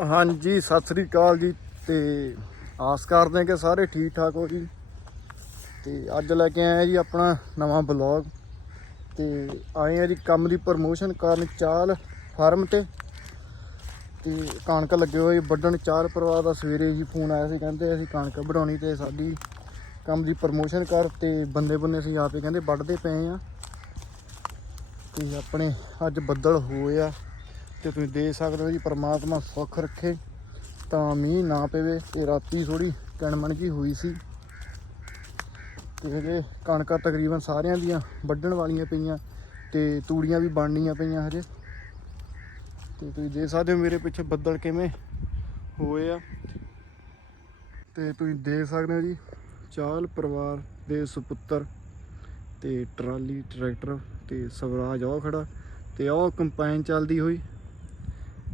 ਹਾਂਜੀ, ਸਤਿ ਸ੍ਰੀ ਅਕਾਲ ਜੀ ਤੇ ਆਸ ਕਰਦੇ ਹਾਂ ਕਿ ਸਾਰੇ ਠੀਕ ਠਾਕ ਹੋ ਜੀ। ਤੇ ਅੱਜ ਲੈ ਕੇ ਆਏ ਆ ਜੀ ਆਪਣਾ ਨਵਾਂ ਬਲੌਗ ਤੇ ਆਏ ਆ ਜੀ ਕੰਮ ਦੀ ਪ੍ਰਮੋਸ਼ਨ ਕਰਨ ਚਾਲ ਫਾਰਮ ਤੇ। ਤੇ ਕਣਕ ਲੱਗੇ ਹੋਏ ਵੱਢਣ ਚਾਰ ਪਰਿਵਾਰ ਦਾ ਸਵੇਰੇ ਜੀ ਫੋਨ ਆਇਆ ਸੀ, ਕਹਿੰਦੇ ਅਸੀਂ ਕਣਕ ਵਢਾਉਣੀ ਤੇ ਸਾਡੀ ਕੰਮ ਦੀ ਪ੍ਰਮੋਸ਼ਨ ਕਰ ਤੇ ਬੰਦੇ ਬੰਦੇ ਅਸੀਂ ਆਪੇ ਕਹਿੰਦੇ ਵੱਢਦੇ ਪਏ ਆ ਤੇ ਆਪਣੇ ਅੱਜ ਬੱਦਲ ਹੋਏ ਆ। ਤੇ ਤੁਸੀਂ ਦੇਖ ਸਕਦੇ ਹੋ ਜੀ, ਪ੍ਰਮਾਤਮਾ ਸੁੱਖ ਰੱਖੇ, ਤਾਂ ਮੀਂਹ ਨਾ ਪਵੇ ਤੇ ਰਾਤੀ ਥੋੜੀ ਕਣਮਣ ਜੀ ਹੋਈ ਸੀ। ਤੇ ਹਜੇ ਕਣਕਾਂ ਤਕਰੀਬਨ ਸਾਰਿਆਂ ਦੀਆਂ ਵੱਢਣ ਵਾਲੀਆਂ ਪਈਆਂ ਤੇ ਤੂੜੀਆਂ ਵੀ ਬਣਨੀਆਂ ਪਈਆਂ ਹਜੇ। ਤੇ ਤੁਸੀਂ ਦੇਖ ਸਕਦੇ ਹੋ, ਮੇਰੇ ਪਿੱਛੇ ਬੱਦਲ ਕਿਵੇਂ ਹੋਏ ਆ। ਤੇ ਤੁਸੀਂ ਦੇਖ ਸਕਦੇ ਹੋ ਜੀ, ਚਾਲ ਪਰਿਵਾਰ ਦੇ ਸੁਪੁੱਤਰ ਤੇ ਟਰਾਲੀ, ਟਰੈਕਟਰ ਤੇ ਸਵਰਾਜ ਉਹ ਖੜਾ ਤੇ ਉਹ ਕੰਪਾਈਨ ਚੱਲਦੀ ਹੋਈ।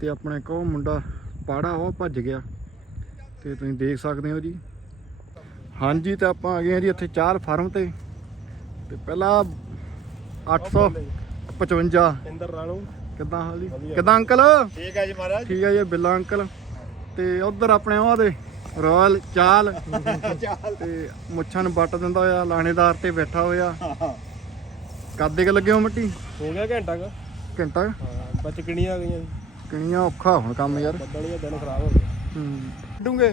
ਤੇ ਆਪਣੇ ਕੋ ਮੁੰਡਾ ਪਾੜਾ ਉਹ ਭੱਜ ਗਿਆ। ਤੇ ਤੁਸੀਂ ਦੇਖ ਸਕਦੇ ਹੋ ਜੀ। ਹਾਂਜੀ ਤੇ ਆਪਾਂ ਆ ਗਏ ਹਾਂ ਜੀ ਇੱਥੇ ਚਾਰ ਫਾਰਮ ਤੇ। ਤੇ ਪਹਿਲਾਂ 855 ਇੰਦਰ ਰਾਣੂ। ਕਿੱਦਾਂ ਹਾਲ ਜੀ। ਕਿੱਦਾਂ ਅੰਕਲ? ਠੀਕ ਹੈ ਜੀ ਮਹਾਰਾਜ। ਠੀਕ ਹੈ ਜੀ ਬਿੱਲਾ ਅੰਕਲ। ਤੇ ਉਧਰ ਆਪਣੇ ਉਹ ਦੇ ਰਾਇਲ ਚਾਲ। ਤੇ ਮੁੱਛਾਂ ਨੂੰ ਵੱਟ ਦਿੰਦਾ ਹੋਇਆ ਲਾਣੇਦਾਰ ਤੇ ਬੈਠਾ ਹੋਇਆ। ਕਾਦੇ ਕ ਲੱਗੇ ਹੋ ਮਿੱਟੀ? ਹੋ ਗਿਆ ਘੰਟਾ ਕ। ਘੰਟਾ ਹਾਂ ਬਚ ਕਿਣੀਆਂ ਗਈਆਂ ਜੀ ਕਿੰਨੀਆਂ ਔਖਾ ਹੁਣ ਕੰਮ ਯਾਰ। ਬੱਦਲ ਹੀ ਦਿਨ ਖਰਾਬ ਹੋ ਗਏ। ਹੂੰ। ਡੂੰਗੇ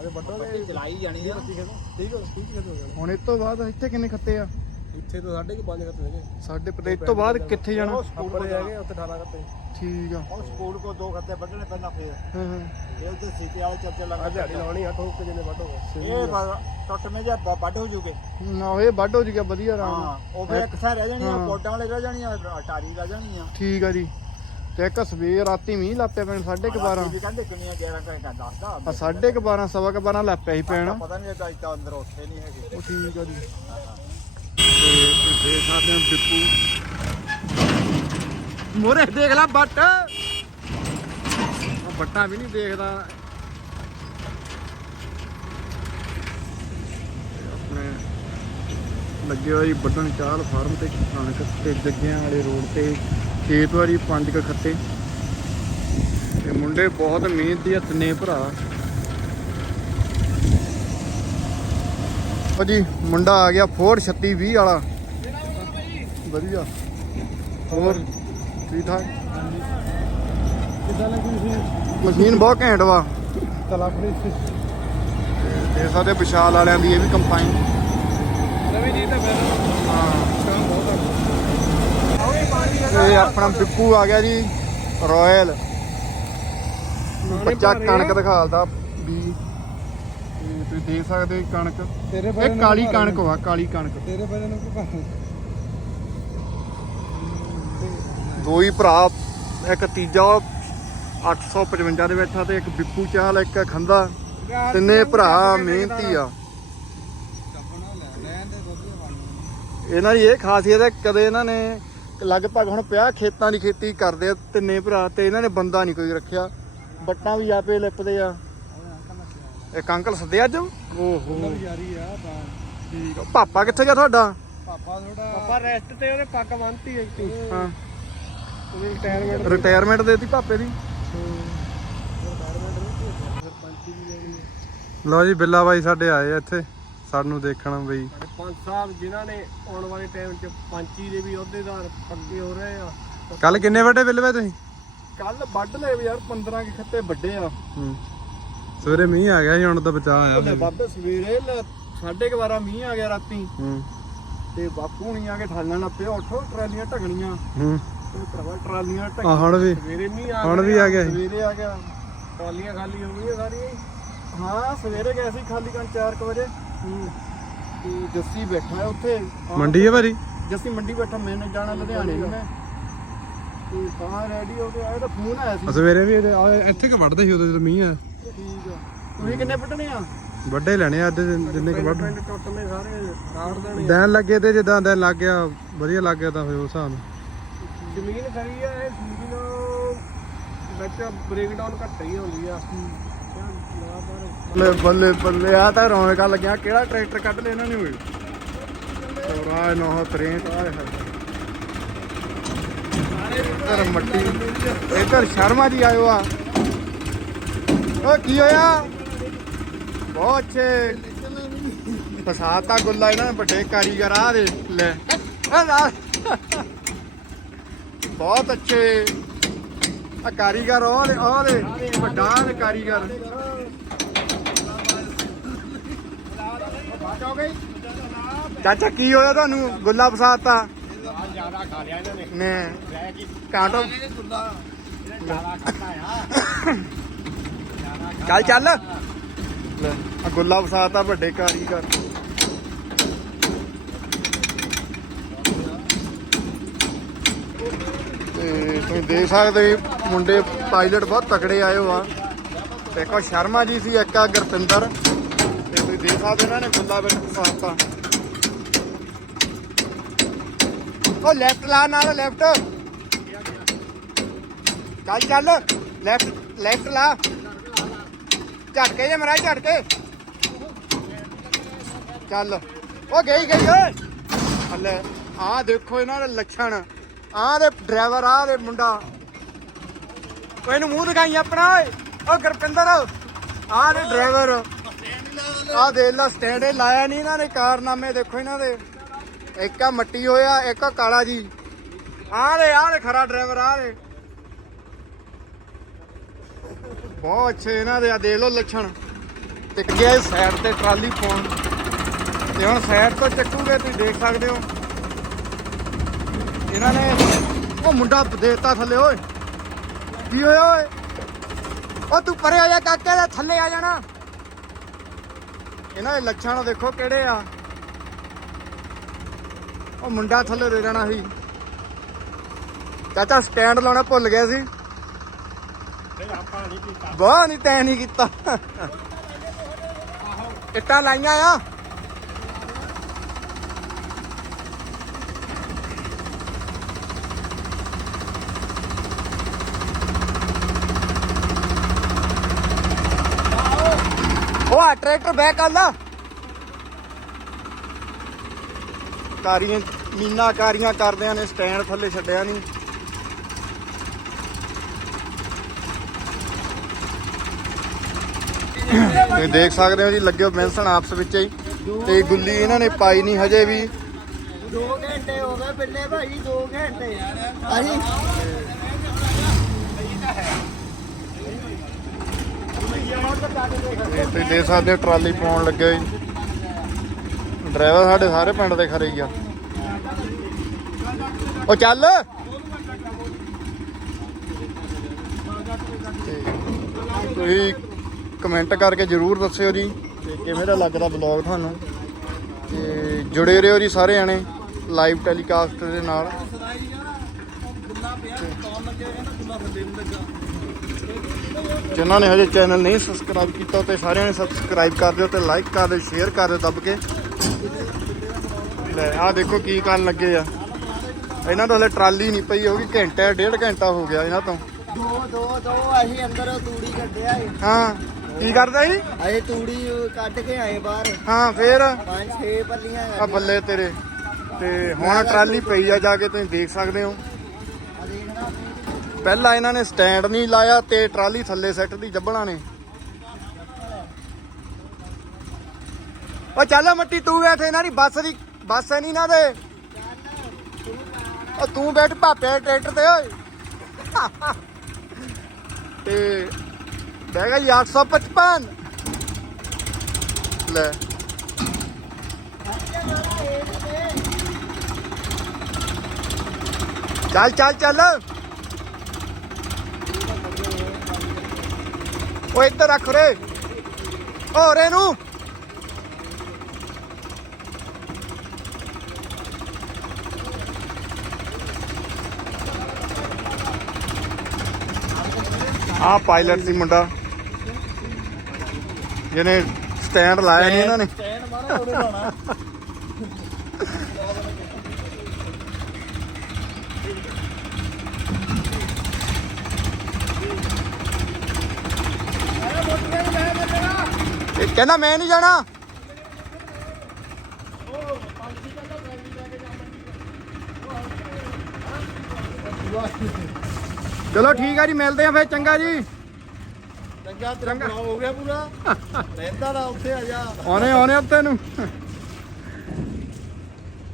ਅਜੇ ਵੱਡੋਗੇ ਚਲਾਈ ਜਾਣੀ ਆ। ਠੀਕ ਹੈ ਠੀਕ ਹੋ ਹੁਣ ਇਸ ਤੋਂ ਬਾਅਦ ਇੱਥੇ ਕਿੰਨੇ ਖੱਤੇ ਆ? ਇੱਥੇ ਤਾਂ ਸਾਡੇ ਕੋ ਪੰਜ ਖੱਤੇ ਹੈਗੇ। ਸਾਡੇ ਇਸ ਤੋਂ ਬਾਅਦ ਕਿੱਥੇ ਜਾਣਾ? ਉੱਪਰ ਹੈਗੇ ਉੱਥੇ 18 ਖੱਤੇ। ਠੀਕ ਆ। ਉਹ ਸਕੂਲ ਕੋ ਦੋ ਖੱਤੇ ਵੱਢਣੇ ਪਹਿਲਾਂ ਫੇਰ ਹਾਂ ਹਾਂ। ਇਹ ਉੱਤੇ ਸੀਤੇ ਵਾਲੇ ਚੱਚੇ ਲੱਗ ਆ। ਦਿਹਾੜੀ ਲਾਉਣੀ ਆ ਠੋਕ ਕੇ ਜਿੰਨੇ ਵੱਡੋਗੇ ਇਹ ਬ- ਟੁੱਟ ਮੇ ਜਾ ਬ- ਵੱਢ ਹੋ ਜੂਗੇ। ਨਾ ਇਹ ਵੱਢ ਹੋ ਜੂਗਾ ਵਧੀਆ ਆਰਾਮ ਹਾਂ ਨਾਲ। ਉਹ ਫੇਰ ਇੱਕ ਥਾਂ ਰਹਿ ਜਾਣੀ ਆ ਹਾਂ। ਕੋਟਾਂ ਵਾਲੇ ਰਹਿ ਜਾਣੀ ਆ ਅਟਾਰੀ ਰਹਿ ਜਾਣੀ ਆ। ਠੀਕ ਆ ਜੀ। ਤੇ ਇੱਕ ਸਵੇਰ ਰਾਤੀ ਮੀਂਹ ਲੱਪਿਆ ਪੈਣ ਸਾਢੇ ਕੁ ਬਾਰਾਂ। ਵੀ ਕਹਿੰਦੇ ਕਿੰਨੀਆਂ 11 ਘੰਟਾ ਦੱਸਦਾ ਆ ਸਾਢੇ ਕੁ ਬਾਰਾਂ ਸਵਾ ਕੁ ਬਾਰਾਂ ਲੱਪਿਆ ਹੀ ਪੈਣ ਪਤਾ ਨਹੀਂ ਤਾਂ ਇੱਥੇ ਅੰਦਰ ਉੱਥੇ ਨਹੀਂ ਹੈਗੇ। ਉਹ ਠੀਕ ਆ ਜੀ। ਤੇ ਤੁਸੀਂ ਦੇਖ ਸਕਦੇ ਹੋ ਬਿੱਪੂ ਮੋਰੇ ਦੇਖ ਲੈ ਬੱਟ। ਉਹ ਬੱਟਾ ਵੀ ਨਹੀਂ ਦੇਖਦਾ। ਆਪਣੇ ਲੱਗੇ ਵੱਢਣ ਚਾਲ ਫਾਰਮ ਤੇ ਕਣਕ ਤੇ ਜੱਗਿਆਂ ਵਾਲੇ ਰੋਡ ਤੇ। ਖੇਤ ਵਾਰੀ ਪੰਜ ਕ ਖੱਤੇ। ਤੇ ਮੁੰਡੇ ਬਹੁਤ ਮਿਹਨਤੀ ਆ ਤਿੰਨੇ ਭਰਾ। ਉਹ ਜੀ ਮੁੰਡਾ ਆ ਗਿਆ ਫੋਰ 3620 ਵਾਲਾ। ਵਧੀਆ। ਹੋਰ ਠੀਕ ਠਾਕ? ਕਿੱਦਾਂ ਲੱਗੀ ਸੀ ਮਸ਼ੀਨ ਬਹੁਤ ਘੈਂਟ ਵਾ। ਤਲਾਕੜੀ ਤੇ ਸਾਡੇ ਵਿਸ਼ਾਲ ਵਾਲਿਆਂ ਦੀ ਇਹ ਵੀ ਕੰਪਾਈਨ ਨਵੀਂ ਜੀ ਤਾਂ ਫਿਰ। ਹਾਂ। ਇਹ ਆਪਣਾ ਬਿੱਪੂ ਆ ਗਿਆ ਜੀ ਰਾਇਲ ਬੱਚਾ ਕਣਕ ਦਿਖਾਲਦਾ ਵੀ ਤੇ ਤੁਸੀਂ ਦੇਖ ਸਕਦੇ ਕਣਕ। ਤੇਰੇ ਇਹ ਕਾਲੀ ਕਣਕ ਵਾ ਕਾਲੀ ਕਣਕ। ਤੇਰੇ ਪੈਰੇ ਨੂੰ ਕੀ ਕਰ ਦੋ ਹੀ ਭਰਾ ਇੱਕ ਤੀਜਾ 855 ਦੇ ਬੈਠਾ ਤੇ ਇੱਕ ਬਿੱਪੂ ਚਾਲ ਇੱਕ ਖੰਦਾ। ਤਿੰਨੇ ਭਰਾ ਮਿਹਨਤੀ ਆ। ਇਹਨਾਂ ਦੀ ਇਹ ਖਾਸੀਅਤ ਹੈ ਕਦੇ ਇਹਨਾਂ ਨੇ ਲਗਭਗ ਹੁਣ 50 ਖੇਤਾਂ ਦੀ ਖੇਤੀ ਕਰਦੇ ਆ ਤਿੰਨੇ ਭਰਾ ਤੇ ਇਹਨਾਂ ਨੇ ਬੰਦਾ ਨਹੀਂ ਕੋਈ ਰੱਖਿਆ। ਬੱਟਾਂ ਵੀ ਆਪੇ ਲਿਪਦੇ ਆ। ਇੱਕ ਅੰਕਲ ਸੱਦੇ ਅੱਜ? ਓਹੋ। ਯਾਰੀ ਆ ਤਾਂ ਠੀਕ ਆ। ਪਾਪਾ ਕਿੱਥੇ ਗਿਆ ਤੁਹਾਡਾ? ਪਾਪਾ ਥੋੜਾ ਪਾਪਾ ਰੈਸਟ ਤੇ ਉਹਨੇ ਪੱਗ ਬੰਨਤੀ ਹੈ ਇੱਥੇ। ਹਾਂ। ਉਹਦੀ ਰਿਟਾਇਰਮੈਂਟ ਰਿਟਾਇਰਮੈਂਟ ਦੇਤੀ ਪਾਪੇ ਦੀ? ਲਓ ਜੀ ਬਿੱਲਾ ਬਾਈ ਸਾਡੇ ਆਏ ਆ ਇੱਥੇ। ਸਾਨੂੰ ਦੇਖਣ ਬਈ। ਪੰਜ ਸਾਹਿਬ ਜਿਨ੍ਹਾਂ ਨੇ ਆਉਣ ਵਾਲੇ ਟਾਈਮ 'ਚ ਪੰਚੀ ਦੇ ਵੀ ਅਹੁਦੇਦਾਰ ਪੱਕੇ ਹੋ ਰਹੇ ਆ। ਕੱਲ ਕਿੰਨੇ ਵੱਡੇ ਬਿੱਲ ਵੇ ਤੁਸੀਂ? ਕੱਲ ਵੱਢ ਲਏ ਵੀ ਯਾਰ 15 ਕੇ ਖੱਤੇ ਵੱਡੇ ਆ। ਹੂੰ। ਸਵੇਰੇ ਮੀਂਹ ਆ ਗਿਆ ਸੀ ਹੁਣ ਤਾਂ ਬਚਾ ਆਇਆ ਉਹਨੇ ਬਾਬੇ ਸਵੇਰੇ ਲ- ਸਾਢੇ ਕੁ ਬਾਰਾਂ ਮੀਂਹ ਆ ਗਿਆ ਰਾਤੀ। ਹੂੰ। ਤੇ ਬਾਪੂ ਹੁਣੀ ਆ ਕੇ ਠਾਲਣ ਲੱਗ ਪਿਆ ਉੱਠੋ ਟਰਾਲੀਆਂ ਢਗਣੀਆਂ ਹੂੰ। ਤੇ ਭਰਾਵਾ ਟਰਾਲੀਆਂ ਢਗ ਆ ਹੁਣ ਵੀ ਸਵੇਰੇ ਮੀਂਹ ਆ ਹੁਣ ਵੀ ਆ ਗਿਆ। ਸਵੇਰੇ ਆ ਗਿਆ। ਟਰਾਲੀਆਂ ਖਾਲੀ ਹੋ ਗਈਆਂ ਸਾਰੀਆਂ ਹੀ। ਸਵੇਰੇ ਗਏ ਸੀ ਖਾਲੀ ਕਰਨ 4 ਵਜੇ। ਹੂੰ। ਜੱਸੀ ਬੈਠਾ ਹੈ ਉੱਥੇ। ਆਹ ਮੰਡੀ ਹੈ ਭਾਰੀ ਜੱਸੀ ਮੰਡੀ ਬੈਠਾ ਮੈਨੂੰ ਜਾਣਾ ਲੁਧਿਆਣੇ ਨੂੰ ਮੈਂ। ਤੇ ਤਾਂ ਰੈਡੀ ਹੋ ਕੇ ਆਇਆ ਤਾਂ ਫੋਨ ਆਇਆ ਸੀ। ਸਵੇਰੇ ਵੀ ਇੱਥੇ ਕ ਵੱਢਦੇ ਸੀ ਉਦੋਂ ਜਦੋਂ ਮੀਂਹ ਆ ਠੀਕ ਆ। ਤੁਸੀਂ ਕਿੰਨੇ ਵੱਢਣੇ ਆ? ਵੱਡੇ ਲੈਣੇ ਅੱਜ ਜਿੰਨੇ ਕ ਵੱਢ ਪਿੰਡ ਟੁੱਟਵੇਂ ਸਾਰੇ ਰਾੜ ਦੇਣੇ ਆ। ਦਿਨ ਲੱਗੇ ਤੇ ਜਿੱਦਾਂ ਦਿਨ ਲੱਗ ਗਿਆ ਵਧੀਆ ਲੱਗ ਗਿਆ ਤਾਂ ਫਿਰ ਉਸ ਹਿਸਾਬ ਨਾਲ। ਜ਼ਮੀਨ ਖਰੀ ਆ ਇਹ ਸੀਜ਼ਨ ਵਿੱਚ ਬ੍ਰੇਕਡਾਊਨ ਘੱਟ ਹੀ ਹੁੰਦੀ ਆ। ਬੱਲੇ ਬੱਲੇ ਬੱਲੇ ਆ ਤਾਂ ਰੌਣਕਾਂ ਲੱਗਿਆ। ਕਿਹੜਾ ਟਰੈਕਟਰ ਕੱਢ ਲਿਆ ਇਹਨਾਂ ਨੇ ਓਏ? ਸੋਰਾ 963 ਆਏ ਹੈ। ਇੱਧਰ ਮੱਟੀ, ਇੱਧਰ ਸ਼ਰਮਾ ਜੀ ਆਇਓ ਆ। ਓ, ਕੀ ਹੋਇਆ? ਬਹੁਤ ਅੱਛੇ ਫਸਾਤਾ ਗੁੱਲਾ ਇਹਨਾਂ ਨੇ, ਵੱਡੇ ਕਾਰੀਗਰ ਆ ਦੇ ਲੈ। ਬਹੁਤ ਅੱਛੇ। ਆ ਕਾਰੀਗਰ ਉਹ ਦੇ ਉਹ ਦੇ ਵੱਡਾ ਚਾਚਾ ਕੀ ਹੋਇਆ ਤੁਹਾਨੂੰ? ਗੁੱਲਾ ਫਸਾਤਾ। ਜ਼ਿਆਦਾ ਖਾ ਲਿਆ ਇਹਨਾਂ ਨੇ। ਨੇ। ਰਹਿ ਗਈ ਕਾਂਟੋ। ਜ਼ਿਆਦਾ ਖਾਣਾ ਆ। ਚੱਲ ਚੱਲ। ਲੈ ਆ ਗੁੱਲਾ ਫਸਾਤਾ ਵੱਡੇ ਕਾਰੀਗਰ। ਤੇ ਤੁਸੀਂ ਦੇਖ ਸਕਦੇ ਮੁੰਡੇ ਪਾਇਲਟ ਬਹੁਤ ਤਕੜੇ ਆਏ ਹੋ ਆ। ਉਹ ਸ਼ਰਮਾ ਜੀ ਸੀ ਇੱਕ ਆ ਗੁਰਪਿੰਦਰ। ਤੇ ਸਕਦੇ ਇਹਨਾਂ ਨੇ ਗੁੱਲਾ ਵਿੱਚ ਫਸਾਤਾ ਉਹ ਲੈਫਟ ਲਾ ਨਾਲ ਲੈਫਟ ਚੱਲ ਚੱਲ। ਲੈਫਟ ਲੈਫਟ ਲਾ। ਝਟਕੇ ਜੇ ਮਰਾ ਝਟਕੇ। ਚੱਲ। ਉਹ ਗਈ ਗਈ, ਓਏ। ਹੱਲੇ ਆਹ ਦੇਖੋ ਇਹਨਾਂ ਦੇ ਲੱਛਣ। ਆ ਦੇ ਡਰਾਈਵਰ ਆਹ ਦੇ ਮੁੰਡਾ। ਓਏ ਇਹਨੂੰ ਮੂੰਹ ਦਿਖਾਈ ਆਪਣਾ, ਓਏ। ਓ ਗੁਰਪਿੰਦਰ। ਆਹ ਦੇ ਡਰਾਈਵਰ ਆਹ ਦੇ ਲਾ ਸਟੈਂਡ ਇਹ ਲਾਇਆ ਨਹੀਂ ਇਹਨਾਂ ਨੇ, ਕਾਰਨਾਮੇ ਦੇਖੋ ਇਹਨਾਂ ਦੇ। ਇੱਕ ਆ ਮੱਟੀ ਹੋਇਆ, ਇੱਕ ਆ ਕਾਲਾ ਜੀ। ਆ ਦੇ ਆ ਦੇ ਖਰਾ ਡਰਾਈਵਰ ਆਹ ਦੇ। ਬਹੁਤ ਅੱਛੇ ਇਹਨਾਂ ਦੇ ਆ, ਦੇਖ ਲਓ ਲੱਛਣ। ਟਿਕ ਗਿਆ ਸਾਈਡ ਤੇ ਟਰਾਲੀ ਪਾਉਣ। ਤੇ ਹੁਣ ਸਾਈਡ ਤੋਂ ਚੱਕੂਗੇ, ਤੁਸੀਂ ਦੇਖ ਸਕਦੇ ਹੋ। ਇਹਨਾਂ ਨੇ ਉਹ ਮੁੰਡਾ ਦੇਤਾ ਥੱਲੇ, ਓਏ। ਕੀ ਹੋਇਆ, ਓਏ? ਉਹ ਤੂੰ ਪਰੇ ਆ ਜਾ, ਕਾਕੇ ਦੇ ਥੱਲੇ ਆ ਜਾਣਾ। ਇਹਨਾਂ ਦੇ ਲੱਛਣ ਦੇਖੋ ਕਿਹੜੇ ਆ। ਉਹ ਮੁੰਡਾ ਥੱਲੇ ਦੇ ਜਾਣਾ ਸੀ। ਚਾਚਾ ਸਟੈਂਡ ਲਾਉਣਾ ਭੁੱਲ ਗਿਆ ਸੀ। ਵਾਹ ਨਹੀਂ ਤੈਂ ਨਹੀਂ ਕੀਤਾ। ਇੱਟਾਂ ਲਾਈਆਂ ਆ ਉਹ ਆ ਟਰੈਕਟਰ ਬੈਕ ਕਰ ਲਾ। ਕਾਰੀਆਂ ਮੀਨਾ ਕਾਰੀਆਂ ਕਰਦਿਆਂ ਨੇ ਸਟੈਂਡ ਥੱਲੇ ਛੱਡਿਆ ਨਹੀਂ ਤੁਸੀਂ ਦੇਖ ਸਕਦੇ ਹੋ ਜੀ ਲੱਗਿਓ ਮਿਲਸਣ ਆਪਸ ਵਿੱਚ ਹੀ। ਤੇ ਗੁੱਲੀ ਇਹਨਾਂ ਨੇ ਪਾਈ ਨਹੀਂ ਹਜੇ ਵੀ। 2 ਘੰਟੇ ਹੋ ਗਏ ਬਿੱਲੇ ਭਾਈ 2 ਘੰਟੇ। ਅਸੀਂ ਤੇ ਤੁਸੀਂ ਦੇ ਸਕਦੇ ਹੋ ਟਰਾਲੀ ਪਾਉਣ ਲੱਗੇ ਜੀ। ਡਰਾਈਵਰ ਸਾਡੇ ਸਾਰੇ ਪਿੰਡ ਦੇ ਖਰੇ ਹੀ ਆ। ਉਹ ਚੱਲ। ਤੁਸੀਂ ਕਮੈਂਟ ਕਰਕੇ ਜਰੂਰ ਦੱਸਿਓ ਜੀ ਤੇ ਕਿਵੇਂ ਦਾ ਲੱਗਦਾ ਬਲੌਗ ਤੁਹਾਨੂੰ। ਤੇ ਜੁੜੇ ਰਹੋ ਜੀ ਸਾਰੇ ਜਾਣੇ ਲਾਈਵ ਟੈਲੀਕਾਸਟ ਦੇ ਨਾਲ। ਜਿਨ੍ਹਾਂ ਨੇ ਹਜੇ ਚੈਨਲ ਨਹੀਂ ਸਬਸਕ੍ਰਾਈਬ ਕੀਤਾ ਤੇ ਸਾਰਿਆਂ ਨੇ ਸਬਸਕ੍ਰਾਈਬ ਕਰ ਦਿਓ ਤੇ ਲਾਈਕ ਕਰ ਦਿਓ ਸ਼ੇਅਰ ਕਰ ਦਿਓ ਦੱਬ ਕੇ। ਲੈ ਆਹ ਦੇਖੋ ਕੀ ਕਰਨ ਲੱਗੇ ਆ। ਇਹਨਾਂ ਤੋਂ ਹਲੇ ਟਰਾਲੀ ਨਹੀਂ ਪਈ ਹੋਗੀ ਘੰਟਾ ਡੇਢ ਘੰਟਾ ਹੋ ਗਿਆ ਇਹਨਾਂ ਤੋਂ। ਦੋ ਦੋ ਦੋ ਅਸੀਂ ਅੰਦਰ ਤੂੜੀ ਕੱਢਿਆ ਏ। ਹਾਂ ਕੀ ਕਰਦਾ ਜੀ ਅਸੀਂ ਤੂੜੀ ਕੱਢ ਕੇ ਆਏ ਬਾਹਰ। ਹਾਂ ਫੇਰ? ਪੰਜ ਛੇ ਪੱਲੀਆਂ ਆ ਬੱਲੇ ਤੇਰੇ। ਤੇ ਹੁਣ ਟਰਾਲੀ ਪਈ ਆ ਜਾ ਕੇ ਤੁਸੀਂ ਦੇਖ ਸਕਦੇ ਹੋ। ਆ ਪਹਿਲਾਂ ਇਹਨਾਂ ਨੇ ਸਟੈਂਡ ਨਹੀਂ ਲਾਇਆ ਤੇ ਟਰਾਲੀ ਥੱਲੇ ਸੈੱਟ ਦੀ ਜੱਬਣਾ ਨੇ। ਉਹ ਚੱਲ ਮੱਟੀ, ਤੂੰ ਬੈਠ ਇਹਨਾਂ ਦੀ, ਬੱਸ ਦੀ, ਬੱਸ ਹੈ ਨਹੀਂ ਨਾ ਦੇ। ਉਹ ਤੂੰ ਬੈਠ ਭਾਪੇ ਟਰੈਕਟਰ ਤੇ, ਓਏ। ਤੇ ਬਹਿ ਗਿਆ ਜੀ 855 ਲੈ। ਚੱਲ ਚੱਲ ਚੱਲ। ਓ ਇੱਧਰ ਰੱਖ ਰੇ ਓ ਰੇ ਨੂੰ। ਆ ਪਾਇਲਟ ਸੀ ਮੁੰਡਾ। ਜਿਹਨੇ ਸਟੈਂਡ ਲਾਇਆ ਨਹੀਂ ਇਹਨਾਂ ਨੇ। ਸਟੈਂਡ ਮਾਰਾ ਉਹਨੇ ਲਾਉਣਾ ਇਹ ਕਹਿੰਦਾ ਮੈਂ ਨਹੀਂ ਜਾਣਾ। ਚਲੋ ਠੀਕ ਆ ਜੀ ਮਿਲਦੇ ਆ ਫੇਰ ਚੰਗਾ ਜੀ। ਚੰਗਾ ਤੇਰਾ ਹੋ ਗਿਆ ਪੂਰਾ। ਰਹਿੰਦਾ ਨਾ ਉੱਥੇ ਆ ਜਾ। ਆਉਣੇ ਆਉਣੇ ਹਫ਼ਤੇ ਨੂੰ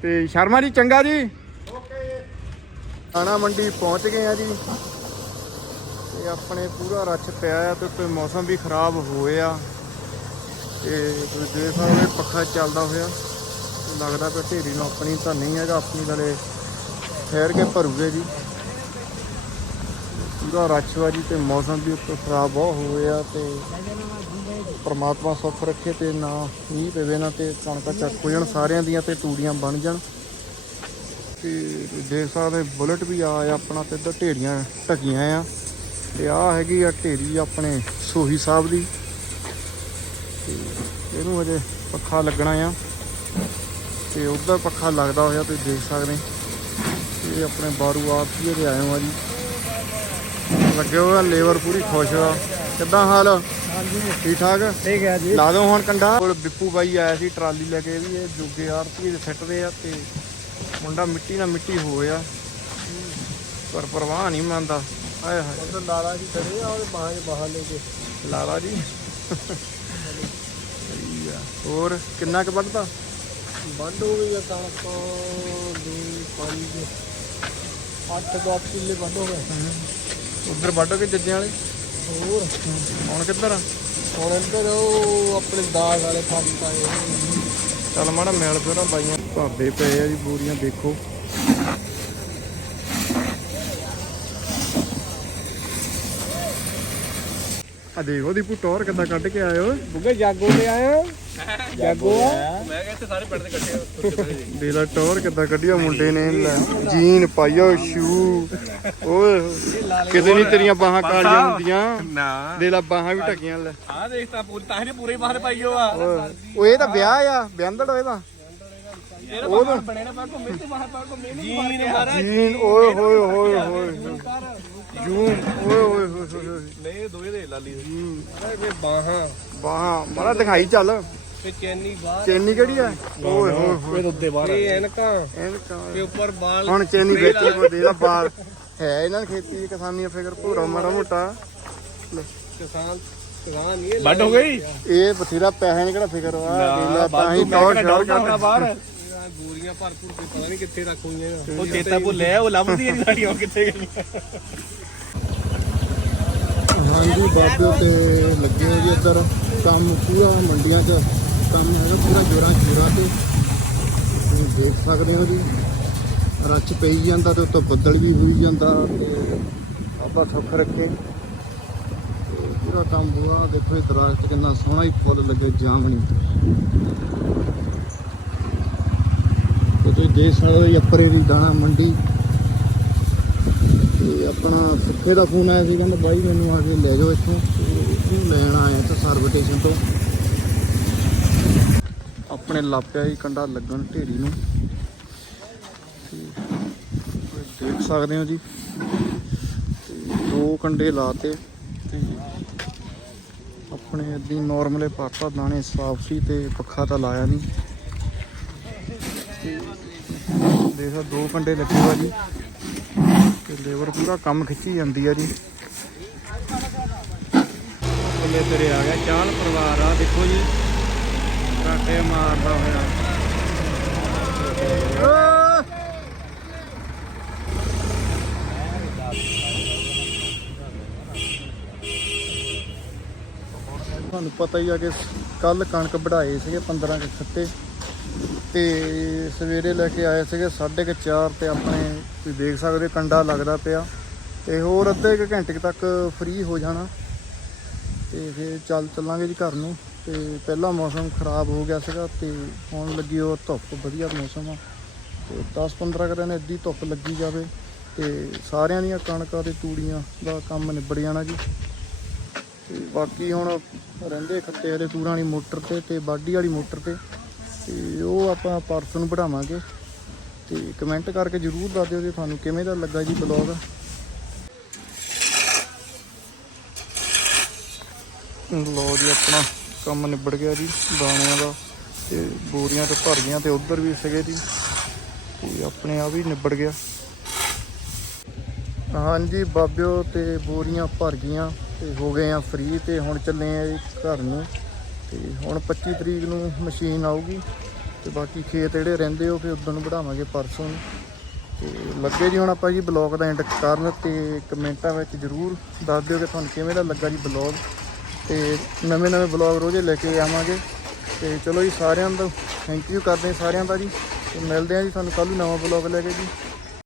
ਤੇ ਸ਼ਰਮਾ ਜੀ ਚੰਗਾ ਜੀ। ਦਾਣਾ ਮੰਡੀ ਪਹੁੰਚ ਗਏ ਆ ਜੀ। ਤੇ ਆਪਣੇ ਪੂਰਾ ਰੱਛ ਪਿਆ ਆ ਤੇ ਉੱਤੇ ਮੌਸਮ ਵੀ ਖਰਾਬ ਹੋਇਆ। ਤੇ ਤੁਸੀਂ ਦੇਖ ਸਕਦੇ ਪੱਖਾ ਚੱਲਦਾ ਹੋਇਆ। ਲੱਗਦਾ ਪਿਆ ਢੇਰੀ ਨੂੰ ਆਪਣੀ ਤਾਂ ਨਹੀਂ ਹੈਗਾ, ਆਪਣੀ ਨਾਲੇ ਠਹਿਰ ਕੇ ਭਰੂਗੇ ਜੀ। ਪੂਰਾ ਰੱਛ ਜੀ ਤੇ ਮੌਸਮ ਵੀ ਉੱਤੋਂ ਖਰਾਬ ਬਹੁਤ ਹੋਇਆ ਤੇ ਪਰਮਾਤਮਾ ਸੁੱਖ ਰੱਖੇ ਤੇ ਨਾ ਮੀਂਹ ਪਵੇ ਨਾ ਤੇ ਕਣਕਾਂ ਚੱਕ ਹੋ ਜਾਣ, ਸਾਰਿਆਂ ਦੀਆਂ ਤੇ ਤੂੜੀਆਂ ਬਣ ਜਾਣ। ਤੇ ਦੇਖ ਸਕਦੇ ਬੁਲਟ ਵੀ ਆ ਆ ਆਪਣਾ ਤੇ ਇੱਧਰ ਢੇਰੀਆਂ ਢਕੀਆਂ ਆ। ਤੇ ਆ ਹੈਗੀ ਆ ਢੇਰੀ ਆਪਣੇ ਸੋਹੀ ਸਾਹਿਬ ਦੀ। ਤੇ ਇਹਨੂੰ ਅਜੇ ਪੱਖਾ ਲੱਗਣਾ ਆ। ਤੇ ਉੱਧਰ ਪੱਖਾ ਲੱਗਦਾ ਹੋਇਆ ਤੁਸੀਂ ਦੇਖ ਸਕਦੇ ਇਹ ਆਪਣੇ ਬਾਰੂ ਆਪ ਇਹਦੇ ਆਏ ਹੋ ਜੀ। ਲੱਗੇ ਹੋਇਆ ਲੇਬਰ ਪੂਰੀ ਖੁਸ਼ ਆ। ਕਿੱਦਾਂ ਹਾਲ? ਹਾਂਜੀ। ਠੀਕ ਠਾਕ ਠੀਕ ਹੈ ਜੀ। ਲਾ ਦੋ ਹੁਣ ਕੰਡਾ। ਕੋਲ ਬਿੱਪੂ ਬਾਈ ਆਇਆ ਸੀ ਟਰਾਲੀ ਲੈ ਕੇ ਵੀ ਇਹ ਜੋਗੇ ਆਰਤੀ ਦੇ ਸਿੱਟਦੇ ਆ ਤੇ ਮੁੰਡਾ ਮਿੱਟੀ ਨਾਲ ਮਿੱਟੀ ਹੋ ਗਿਆ ਪਰ ਪਰਵਾਹ ਨਹੀਂ ਮੰਨਦਾ। ਹਾਏ। ਹਾਏ ਲਾਲਾ ਜੀ ਖੜੇ ਆ ਉਹਦੇ ਬਾਹਾਂ 'ਚ ਬਾਹਾਂ ਲੈ ਕੇ। ਲਾਲਾ ਜੀ। ਹੋਰ ਕਿੰਨਾ ਕੁ ਵੱਢਦਾ ਵੱਢ ਹੋ ਗਈ ਆ ਕਣਕ ਦੋ ਪੰਜ ਅੱਠ ਦਸ ਕਿੱਲੇ ਵੱਢ ਹੋ ਗਏ। ਉਧਰ ਵੱਢੋਗੇ ਜੱਜਿਆਂ ਵਾਲੇ? ਹੋਰ? ਹੁਣ ਕਿੱਧਰ ਆ? ਹੁਣ ਇੱਧਰ ਉਹ ਆਪਣੇ ਦਾਗ ਵਾਲੇ ਪੰਪ ਆਏ ਚੱਲ ਮਾੜਾ ਮਿਲ ਫਿਰ ਬਾਈਆਂ। ਭਾਬੇ ਪਏ ਆ ਜੀ ਬੋਰੀਆਂ ਦੇਖੋ। ਆ ਦੇਖੋ ਦੀ ਟੌਰ ਕਿੱਦਾਂ ਕੱਢ ਕੇ ਆਏ ਓਏ ਬੁੱਗੇ ਜਾਗੋ ਤੇ ਆਏ ਜਾਗੋ ਆ। ਦੇ ਲਾ ਟੌਰ ਕਿੱਦਾਂ ਕੱਢਿਆ ਮੁੰਡੇ ਨੇ। ਲੈ ਜੀਨ ਪਾਈਓ ਸ਼ੂ। ਓਏ ਕਿਤੇ ਨਹੀਂ ਤੇਰੀਆਂ ਬਾਹਾਂ ਕਾਲੀਆਂ ਹੁੰਦੀਆਂ। ਨਾ। ਦੇ ਲਾ ਬਾਹਾਂ ਵੀ ਢਕੀਆਂ ਲੈ। ਆ ਦੇਖ ਤਾਂ ਪੂਰੀ ਤਾਂ ਹੀ ਪੂਰੇ ਬਾਹਰ ਪਾਈਓ ਆ। ਓਏ ਓਏ ਇਹ ਤਾਂ ਵਿਆਹ ਆ ਵਿਆਹੰਦੜ ਹੋਏ ਤਾਂ। ਉਹ ਤਾਂ ਬਣੇ ਨੇ ਪਾਕੋ ਮੇਰੇ ਤੇ ਬਾਹਰ ਮਾਰਾ ਜੀਨ ਓਏ ਹੋਏ ਹੋਏ ਹੋਏ ਜੂਨ ਓਏ ਹੋਏ ਹੋਏ ਹੋਏ ਹੋਏ। ਨਹੀਂ ਦੋਏ ਦੇ ਲਾਲੀ ਹੂੰ, ਇਹ ਬਾਹਾਂ। ਬਾਹਾਂ। ਮਾੜਾ ਦਿਖਾਈ ਚੱਲ। ਤੇ ਚੈਨੀ ਬਾਹਰ। ਚੈਨੀ ਕਿਹੜੀ ਆ? ਓਏ ਹੋਏ ਹੋਏ। ਉੱਤੇ ਬਾਹਰ ਇਹ ਐਨਕਾਂ। ਐਨਕਾਂ। ਤੇ ਉੱਪਰ ਬਾਲ ਹੁਣ ਚੈਨੀ ਵੇਚੀ ਕੋ ਦੇ ਦਾ ਬਾਲ। ਹੈ ਇਹਨਾਂ ਨੂੰ ਖੇਤੀ ਕਿਸਾਨੀ ਦਾ ਫਿਕਰ ਪੂਰਾ ਮਾੜਾ ਮੋਟਾ। ਕਿਸਾਨ ਕਿਸਾਨ ਨਹੀਂ ਇਹ ਵੱਡ ਹੋ ਗਈ? ਇਹ ਬਥੇਰਾ ਪੈਸੇ ਨੇ ਕਿਹੜਾ ਫਿਕਰ ਆ ਦੇ ਲਾ ਤਾਂ ਹੀ ਟੌਰ ਸ਼ੌਰ ਕੱਢ ਬਾਹਰ? ਗੋਰੀਆਂ ਭਰ ਭਰ ਕੇ ਪਤਾ ਨਹੀਂ ਕਿੱਥੇ ਰੱਖ ਹੋਈਆਂ ਉਹ ਚੇਤਾ ਭੁੱਲਿਆ ਉਹ ਲੱਭਦੀ ਨਹੀਂ ਸਾਡੀ ਉਹ ਕਿੱਥੇ ਗਈ ਹਾਂਜੀ ਬਾਬੇ ਤੇ ਲੱਗੇ ਹੋ ਜੀ ਇੱਧਰ। ਕੰਮ ਪੂਰਾ ਮੰਡੀਆਂ 'ਚ ਕੰਮ ਹੈਗਾ ਪੂਰਾ ਜੋਰਾਂ ਸ਼ੋਰਾਂ ਤੇ। ਤੁਸੀਂ ਦੇਖ ਸਕਦੇ ਹੋ ਜੀ ਰੱਛ ਪਈ ਜਾਂਦਾ ਤੇ ਉੱਤੋਂ ਬੱਦਲ ਵੀ ਹੋਈ ਜਾਂਦਾ ਤੇ ਆਪਾਂ ਸੁੱਖ ਰੱਖੇ। ਤੇ ਪੂਰਾ ਕੰਮ ਬੁਆ ਦੇਖੋ ਇਹ ਦਰਖਤ ਕਿੰਨਾ ਸੋਹਣਾ ਹੀ ਫੁੱਲ ਲੱਗੇ ਜਾਮਣੀ। ਤੁਸੀਂ ਦੇਖ ਸਕਦੇ ਹੋ ਜੀ ਅੱਪਰੇ ਦੀ ਦਾਣਾ ਮੰਡੀ। ਤੇ ਆਪਣਾ ਸੁੱਖੇ ਦਾ ਫੋਨ ਆਇਆ ਸੀ, ਕਹਿੰਦਾ ਬਾਈ ਮੈਨੂੰ ਆ ਕੇ ਲੈ ਜਾਓ ਇੱਥੋਂ। ਉਹ ਲੈਣ ਆਇਆ ਤਾਂ ਸਰਵ ਸਟੇਸ਼ਨ ਤੋਂ। ਆਪਣੇ ਲਾਪਿਆ ਹੀ ਕੰਡਾ ਲੱਗਣ ਢੇਰੀ ਨੂੰ। ਦੇਖ ਸਕਦੇ ਹੋ ਜੀ। ਤੇ ਦੋ ਕੰਡੇ ਲਾਤੇ। ਤੇ ਆਪਣੇ ਇਦਾਂ ਨਾਰਮਲੇ ਪਾਤਾ, ਦਾਣੇ ਸਾਫ਼ ਸੀ ਤੇ ਪੱਖਾ ਤਾਂ ਲਾਇਆ ਨਹੀਂ। ਦੇਖੋ ਦੋ ਘੰਟੇ ਲੱਗੇ ਵਾ ਜੀ। ਤੇ ਲੇਬਰ ਪੂਰਾ ਕੰਮ ਖਿੱਚੀ ਜਾਂਦੀ ਆ ਜੀ। ਬੱਲੇ ਤੇਰੇ ਆ ਗਿਆ, ਚਾਲ ਪਰਿਵਾਰ ਆ, ਦੇਖੋ ਜੀ। ਕਾਟੇ ਮਾਰਦਾ ਹੋਇਆ। ਤੁਹਾਨੂੰ ਪਤਾ ਹੀ ਆ ਕਿ ਕੱਲ ਕਣਕ ਵਢਾਏ ਸੀਗੇ 15 ਕੁ ਤੇ ਸਵੇਰੇ ਲੈ ਕੇ ਆਏ ਸੀਗੇ 4:30 ਤੇ ਆਪਣੇ ਤੁਸੀਂ ਦੇਖ ਸਕਦੇ ਹੋ, ਕੰਡਾ ਲੱਗਦਾ ਪਿਆ। ਤੇ ਹੋਰ ਅੱਧੇ ਕੁ ਘੰਟੇ ਤੱਕ ਫ੍ਰੀ ਹੋ ਜਾਣਾ। ਤੇ ਫਿਰ ਚੱਲ ਚੱਲਾਂਗੇ ਜੀ ਘਰ ਨੂੰ। ਤੇ ਪਹਿਲਾਂ ਮੌਸਮ ਖਰਾਬ ਹੋ ਗਿਆ ਸੀਗਾ ਤੇ ਹੁਣ ਲੱਗੀ ਉਹ ਧੁੱਪ, ਵਧੀਆ ਮੌਸਮ ਆ। ਤੇ 10-15 ਕੁ ਦਿਨ ਏਦੀ ਧੁੱਪ ਲੱਗੀ ਜਾਵੇ ਤੇ ਸਾਰਿਆਂ ਦੀਆਂ ਕਣਕਾਂ ਤੇ ਤੂੜੀਆਂ ਦਾ ਕੰਮ ਨਿਬੜ ਜਾਣਾ ਜੀ। ਤੇ ਬਾਕੀ ਹੁਣ ਰਹਿੰਦੇ ਖੱਤੇ ਵਾਲੇ ਤੂਰਾਂ ਵਾਲੀ ਮੋਟਰ ਤੇ ਤੇ ਬਾਡੀ ਵਾਲੀ ਮੋਟਰ ਤੇ। ਤੇ ਉਹ ਆਪਾਂ ਪਰਸੋਂ ਨੂੰ ਵਧਾਵਾਂਗੇ ਤੇ ਕਮੈਂਟ ਕਰਕੇ ਜਰੂਰ ਦੱਸ ਦਿਓ ਕਿ ਤੁਹਾਨੂੰ ਕਿਵੇਂ ਦਾ ਲੱਗਾ ਜੀ ਬਲੌਗ ਲੋ ਜੀ, ਆਪਣਾ ਕੰਮ ਨਿਬੜ ਗਿਆ ਜੀ, ਦਾਣਿਆਂ ਦਾ ਤੇ ਬੋਰੀਆਂ ਤੇ ਭਰ ਗਈਆਂ ਤੇ ਉਧਰ ਵੀ ਸੀਗੇ ਜੀ। ਤੇ ਆਪਣੇ ਆ ਵੀ ਨਿਬੜ ਗਿਆ। ਹਾਂਜੀ, ਬਾਬਿਓ ਤੇ ਬੋਰੀਆਂ ਭਰ ਗਈਆਂ ਤੇ ਹੋ ਗਏ ਆ ਫ੍ਰੀ ਤੇ ਹੁਣ ਚੱਲੇ ਆ ਜੀ ਘਰ ਨੂੰ। ਤੇ ਹੁਣ 25 ਤਰੀਕ ਨੂੰ ਮਸ਼ੀਨ ਆਊਗੀ ਤੇ ਬਾਕੀ ਖੇਤ ਜਿਹੜੇ ਰਹਿੰਦੇ ਉਹ ਫਿਰ ਉਦੋਂ ਨੂੰ ਵਧਾਵਾਂਗੇ ਪਰਸੋਂ ਨੂੰ। ਤੇ ਲੱਗੇ ਜੀ ਹੁਣ ਆਪਾਂ ਜੀ ਬਲੌਗ ਦਾ ਐਂਡ ਕਰਨ ਤੇ ਕਮੈਂਟਾਂ ਵਿੱਚ ਜਰੂਰ ਦੱਸ ਦਿਓ ਕਿ ਤੁਹਾਨੂੰ ਕਿਵੇਂ ਦਾ ਲੱਗਾ ਜੀ ਬਲੌਗ। ਤੇ ਨਵੇਂ ਨਵੇਂ ਬਲੌਗ ਰੋਜ਼ੇ ਲੈ ਕੇ ਆਵਾਂਗੇ। ਤੇ ਚਲੋ ਜੀ ਸਾਰਿਆਂ ਦਾ ਥੈਂਕ ਯੂ ਕਰਦੇ ਸਾਰਿਆਂ ਦਾ ਜੀ। ਤੇ ਮਿਲਦੇ ਹਾਂ ਜੀ ਤੁਹਾਨੂੰ ਕੱਲ੍ਹ ਨੂੰ ਨਵਾਂ ਬਲੌਗ ਲੈ ਕੇ ਜੀ।